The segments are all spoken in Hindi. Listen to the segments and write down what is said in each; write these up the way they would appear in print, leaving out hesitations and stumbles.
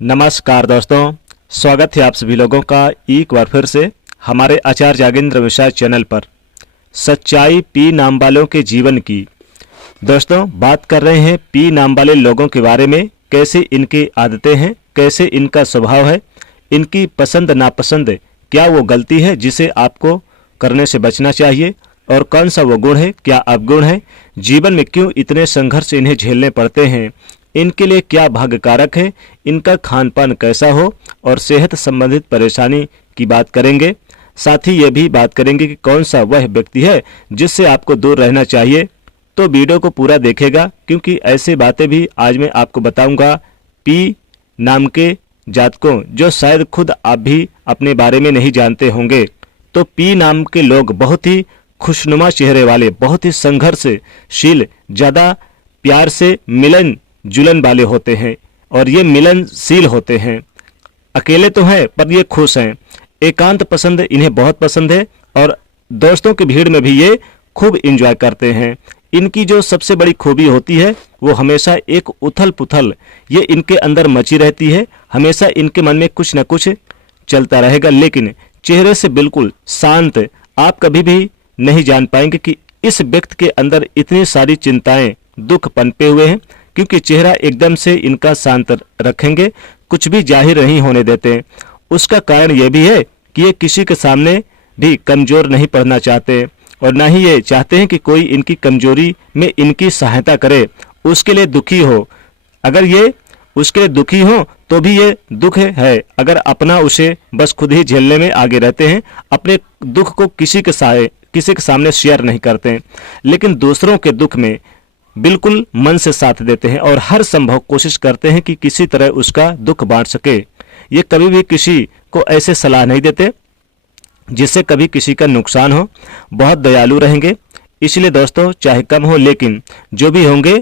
नमस्कार दोस्तों, स्वागत है आप सभी लोगों का एक बार फिर से हमारे आचार्य जागेंद्र मिश्रा चैनल पर। सच्चाई पी नाम वालों के जीवन की। दोस्तों, बात कर रहे हैं पी नाम वाले लोगों के बारे में, कैसे इनकी आदतें हैं, कैसे इनका स्वभाव है, इनकी पसंद नापसंद, क्या वो गलती है जिसे आपको करने से बचना चाहिए और कौन सा वो गुण है, क्या अवगुण है, जीवन में क्यों इतने संघर्ष इन्हें झेलने पड़ते हैं, इनके लिए क्या भाग्य कारक है, इनका खान पान कैसा हो और सेहत संबंधित परेशानी की बात करेंगे। साथ ही ये भी बात करेंगे कि कौन सा वह व्यक्ति है जिससे आपको दूर रहना चाहिए। तो वीडियो को पूरा देखेगा, क्योंकि ऐसी बातें भी आज मैं आपको बताऊंगा पी नाम के जातकों, जो शायद खुद आप भी अपने बारे में नहीं जानते होंगे। तो पी नाम के लोग बहुत ही खुशनुमा चेहरे वाले, बहुत ही संघर्षशील, ज़्यादा प्यार से मिलन जुलन वाले होते हैं और ये मिलनशील होते हैं। अकेले तो हैं पर ये खुश हैं। एकांत पसंद इन्हें बहुत पसंद है और दोस्तों की भीड़ में भी ये खूब एंजॉय करते हैं। इनकी जो सबसे बड़ी खूबी होती है वो हमेशा एक उथल पुथल ये इनके अंदर मची रहती है। हमेशा इनके मन में कुछ न कुछ चलता रहेगा, लेकिन चेहरे से बिल्कुल शांत। आप कभी भी नहीं जान पाएंगे कि इस व्यक्ति के अंदर इतनी सारी चिंताएं, दुख पनपे हुए हैं, क्योंकि चेहरा एकदम से इनका शांत रखेंगे, कुछ भी जाहिर नहीं होने देते। उसका कारण यह भी है कि ये किसी के सामने भी कमजोर नहीं पड़ना चाहते और ना ही ये चाहते हैं कि कोई इनकी कमजोरी में इनकी सहायता करे, उसके लिए दुखी हो। अगर ये उसके लिए दुखी हो तो भी ये दुख है, अगर अपना उसे बस खुद ही झेलने में आगे रहते हैं, अपने दुख को किसी के सामने शेयर नहीं करते, लेकिन दूसरों के दुख में बिल्कुल मन से साथ देते हैं और हर संभव कोशिश करते हैं कि किसी तरह उसका दुख बांट सके। ये कभी भी किसी को ऐसे सलाह नहीं देते जिससे कभी किसी का नुकसान हो। बहुत दयालु रहेंगे, इसलिए दोस्तों चाहे कम हो लेकिन जो भी होंगे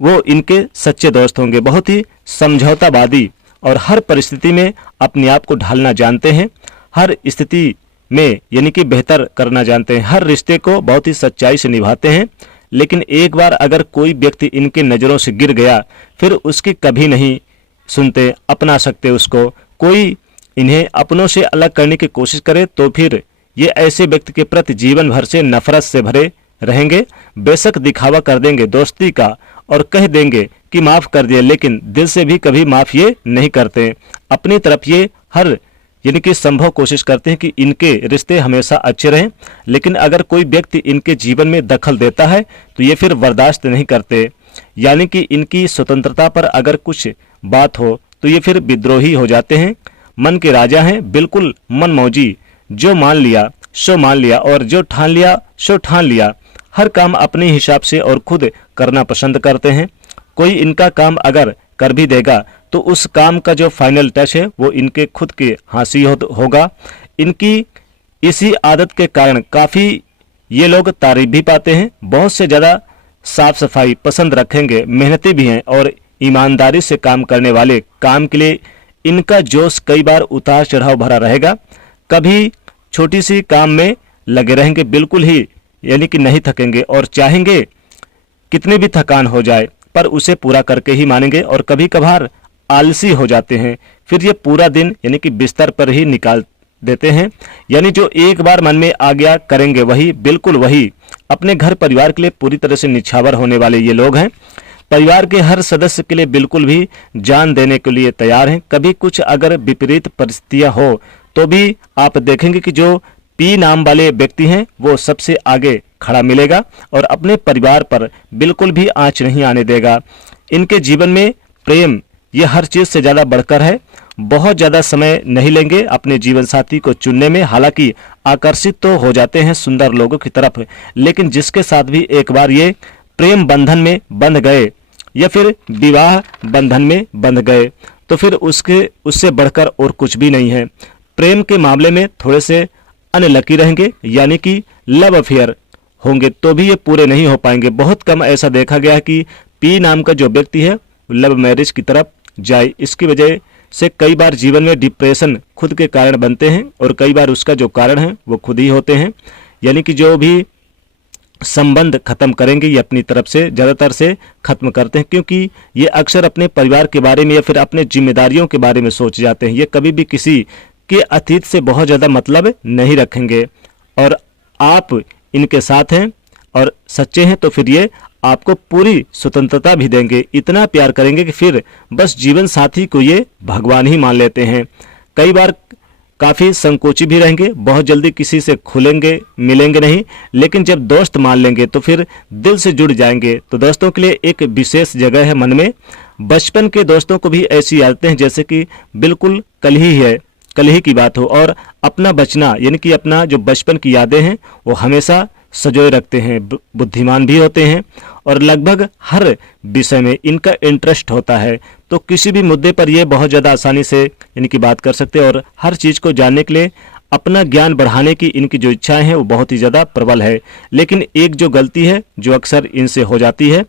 वो इनके सच्चे दोस्त होंगे। बहुत ही समझौतावादी और हर परिस्थिति में अपने आप को ढालना जानते हैं, हर स्थिति में यानी कि बेहतर करना जानते हैं, हर रिश्ते को बहुत ही सच्चाई से निभाते हैं। लेकिन एक बार अगर कोई व्यक्ति इनके नज़रों से गिर गया फिर उसकी कभी नहीं सुनते, अपना सकते उसको। कोई इन्हें अपनों से अलग करने की कोशिश करे तो फिर ये ऐसे व्यक्ति के प्रति जीवन भर से नफरत से भरे रहेंगे। बेशक दिखावा कर देंगे दोस्ती का और कह देंगे कि माफ़ कर दिया, लेकिन दिल से भी कभी माफ़ ये नहीं करते। अपनी तरफ ये हर यानी कि संभव कोशिश करते हैं कि इनके रिश्ते हमेशा अच्छे रहें, लेकिन अगर कोई व्यक्ति इनके जीवन में दखल देता है तो ये फिर बर्दाश्त नहीं करते। यानी कि इनकी स्वतंत्रता पर अगर कुछ बात हो तो ये फिर विद्रोही हो जाते हैं। मन के राजा हैं, बिल्कुल मनमौजी, जो मान लिया सो मान लिया और जो ठान लिया सो ठान लिया। हर काम अपने हिसाब से और खुद करना पसंद करते हैं। कोई इनका काम अगर कर भी देगा तो उस काम का जो फाइनल टच है वो इनके खुद के हाथ ही होगा। इनकी इसी आदत के कारण काफ़ी ये लोग तारीफ भी पाते हैं। बहुत से ज़्यादा साफ सफाई पसंद रखेंगे, मेहनती भी हैं और ईमानदारी से काम करने वाले। काम के लिए इनका जोश कई बार उतार चढ़ाव भरा रहेगा। कभी छोटी सी काम में लगे रहेंगे, बिल्कुल ही यानी कि नहीं थकेंगे और चाहेंगे कितनी भी थकान हो जाए पर उसे पूरा करके ही मानेंगे। और कभी कभार आलसी हो जाते हैं, फिर ये पूरा दिन यानी कि बिस्तर पर ही निकाल देते हैं। यानी जो एक बार मन में आ गया करेंगे वही, बिल्कुल वही। अपने घर परिवार के लिए पूरी तरह से निछावर होने वाले ये लोग हैं। परिवार के हर सदस्य के लिए बिल्कुल भी जान देने के लिए तैयार हैं। कभी कुछ अगर विपरीत परिस्थितियां हो तो भी आप देखेंगे कि जो पी नाम वाले व्यक्ति हैं वो सबसे आगे खड़ा मिलेगा और अपने परिवार पर बिल्कुल भी आंच नहीं आने देगा। इनके जीवन में प्रेम ये हर चीज़ से ज़्यादा बढ़कर है। बहुत ज़्यादा समय नहीं लेंगे अपने जीवन साथी को चुनने में। हालांकि आकर्षित तो हो जाते हैं सुंदर लोगों की तरफ, लेकिन जिसके साथ भी एक बार ये प्रेम बंधन में बंध गए या फिर विवाह बंधन में बंध गए तो फिर उससे बढ़कर और कुछ भी नहीं है। प्रेम के मामले में थोड़े से अनलकी रहेंगे, यानी कि लव अफेयर होंगे तो भी ये पूरे नहीं हो पाएंगे। बहुत कम ऐसा देखा गया है कि पी नाम का जो व्यक्ति है लव मैरिज की तरफ जाए। इसकी वजह से कई बार जीवन में डिप्रेशन खुद के कारण बनते हैं और कई बार उसका जो कारण है वो खुद ही होते हैं। यानी कि जो भी संबंध खत्म करेंगे, ये अपनी तरफ से ज़्यादातर से खत्म करते हैं, क्योंकि ये अक्सर अपने परिवार के बारे में या फिर अपने जिम्मेदारियों के बारे में सोच जाते हैं। ये कभी भी किसी के अतीत से बहुत ज़्यादा मतलब नहीं रखेंगे, और आप इनके साथ हैं और सच्चे हैं तो फिर ये आपको पूरी स्वतंत्रता भी देंगे। इतना प्यार करेंगे कि फिर बस जीवन साथी को ये भगवान ही मान लेते हैं। कई बार काफ़ी संकोची भी रहेंगे, बहुत जल्दी किसी से खुलेंगे मिलेंगे नहीं, लेकिन जब दोस्त मान लेंगे तो फिर दिल से जुड़ जाएंगे। तो दोस्तों के लिए एक विशेष जगह है मन में। बचपन के दोस्तों को भी ऐसी आदतें हैं जैसे कि बिल्कुल कल ही की बात हो, और अपना बचना यानी कि अपना जो बचपन की यादें हैं वो हमेशा सजोए रखते हैं। बुद्धिमान भी होते हैं और लगभग हर विषय में इनका इंटरेस्ट होता है। तो किसी भी मुद्दे पर ये बहुत ज़्यादा आसानी से इनकी बात कर सकते हैं, और हर चीज़ को जानने के लिए अपना ज्ञान बढ़ाने की इनकी जो इच्छाएं हैं वो बहुत ही ज़्यादा प्रबल है। लेकिन एक जो गलती है जो अक्सर इनसे हो जाती है,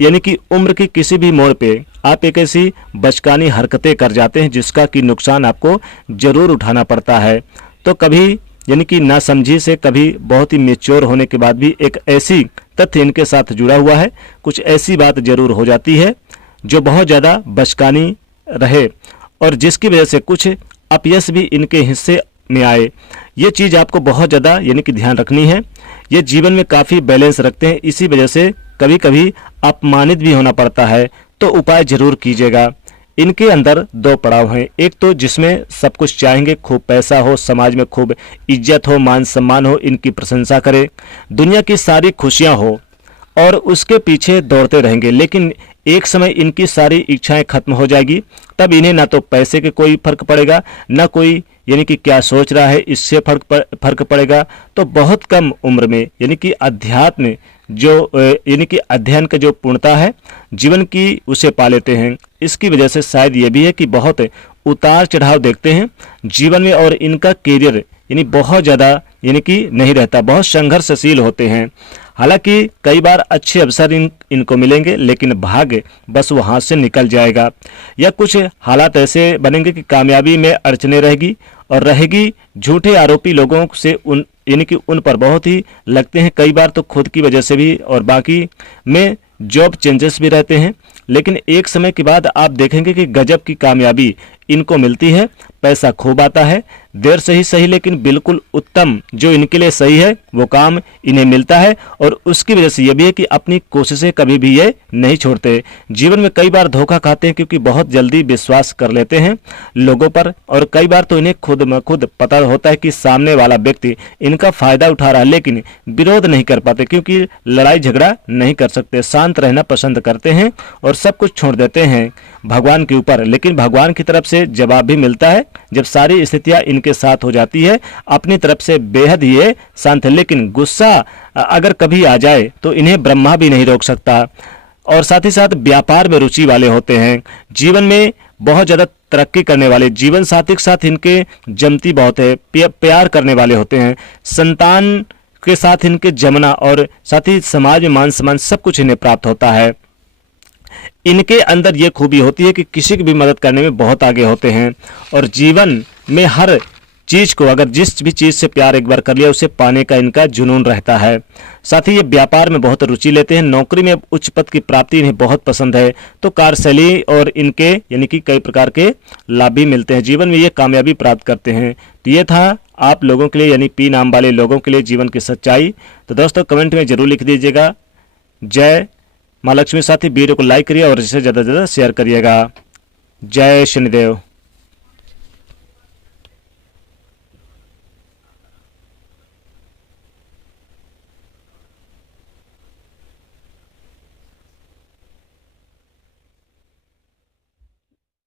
यानी कि उम्र की किसी भी मोड़ पे आप एक ऐसी बचकानी हरकतें कर जाते हैं जिसका कि नुकसान आपको ज़रूर उठाना पड़ता है। तो कभी यानी कि नासमझी से कभी बहुत ही मेच्योर होने के बाद भी एक ऐसी तथ्य इनके साथ जुड़ा हुआ है, कुछ ऐसी बात जरूर हो जाती है जो बहुत ज़्यादा बचकानी रहे और जिसकी वजह से कुछ अपयश भी इनके हिस्से में आए। ये चीज़ आपको बहुत ज़्यादा यानी कि ध्यान रखनी है। ये जीवन में काफ़ी बैलेंस रखते हैं, इसी वजह से कभी कभी अपमानित भी होना पड़ता है। तो उपाय जरूर कीजिएगा। इनके अंदर दो पड़ाव हैं, एक तो जिसमें सब कुछ चाहेंगे, खूब पैसा हो, समाज में खूब इज्जत हो, मान सम्मान हो, इनकी प्रशंसा करे, दुनिया की सारी खुशियां हो और उसके पीछे दौड़ते रहेंगे। लेकिन एक समय इनकी सारी इच्छाएं खत्म हो जाएगी, तब इन्हें ना तो पैसे के कोई फर्क पड़ेगा, ना कोई यानी कि क्या सोच रहा है इससे फर्क पड़ेगा। तो बहुत कम उम्र में यानी कि अध्यात्म जो यानी कि अध्ययन का जो पूर्णता है जीवन की उसे पा लेते हैं। इसकी वजह से शायद ये भी है कि बहुत उतार चढ़ाव देखते हैं जीवन में, और इनका कैरियर यानी बहुत ज़्यादा यानी कि नहीं रहता, बहुत संघर्षशील होते हैं। हालांकि कई बार अच्छे अवसर इनको मिलेंगे, लेकिन भाग्य बस वो हाथ से निकल जाएगा, या कुछ हालात ऐसे बनेंगे कि कामयाबी में अड़चने रहेगी और रहेगी झूठे आरोपी लोगों से यानी कि उन पर बहुत ही लगते हैं, कई बार तो खुद की वजह से भी, और बाकी में जॉब चेंजेस भी रहते हैं। लेकिन एक समय के बाद आप देखेंगे कि गजब की कामयाबी इनको मिलती है, पैसा खूब आता है, देर से ही सही लेकिन बिल्कुल उत्तम जो इनके लिए सही है वो काम इन्हें मिलता है। और उसकी वजह से यह भी है कि अपनी कोशिशें कभी भी ये नहीं छोड़ते। जीवन में कई बार धोखा खाते हैं क्योंकि बहुत जल्दी विश्वास कर लेते हैं लोगों पर, और कई बार तो इन्हें खुद ब खुद पता होता है कि सामने वाला व्यक्ति इनका फायदा उठा रहा है, लेकिन विरोध नहीं कर पाते क्योंकि लड़ाई झगड़ा नहीं कर सकते, शांत रहना पसंद करते हैं और सब कुछ छोड़ देते हैं भगवान के ऊपर। लेकिन भगवान की तरफ से जवाब भी मिलता है जब सारी स्थितियां इनके साथ हो जाती है। अपनी तरफ से बेहद ये शांत है, लेकिन गुस्सा अगर कभी आ जाए तो इन्हें ब्रह्मा भी नहीं रोक सकता। और साथ ही साथ व्यापार में रुचि वाले होते हैं, जीवन में बहुत ज़्यादा तरक्की करने वाले, जीवन साथी के साथ इनके जमती बहुत है, प्यार करने वाले होते हैं, संतान के साथ इनके जमना, और साथ ही समाज में मान सम्मान सब कुछ इन्हें प्राप्त होता है। इनके अंदर ये खूबी होती है कि किसी की भी मदद करने में बहुत आगे होते हैं, और जीवन में हर चीज़ को, अगर जिस भी चीज़ से प्यार एक बार कर लिया उसे पाने का इनका जुनून रहता है। साथ ही ये व्यापार में बहुत रुचि लेते हैं, नौकरी में उच्च पद की प्राप्ति इन्हें बहुत पसंद है, तो कार्यशैली और इनके यानी कि कई प्रकार के लाभ भी मिलते हैं, जीवन में ये कामयाबी प्राप्त करते हैं। तो ये था आप लोगों के लिए यानी पी नाम वाले लोगों के लिए जीवन की सच्चाई। तो दोस्तों कमेंट में जरूर लिख दीजिएगा जय माँ लक्ष्मी। साथ ही वीडियो को लाइक करिए और इसे ज़्यादा से ज़्यादा शेयर करिएगा। जय शनिदेव।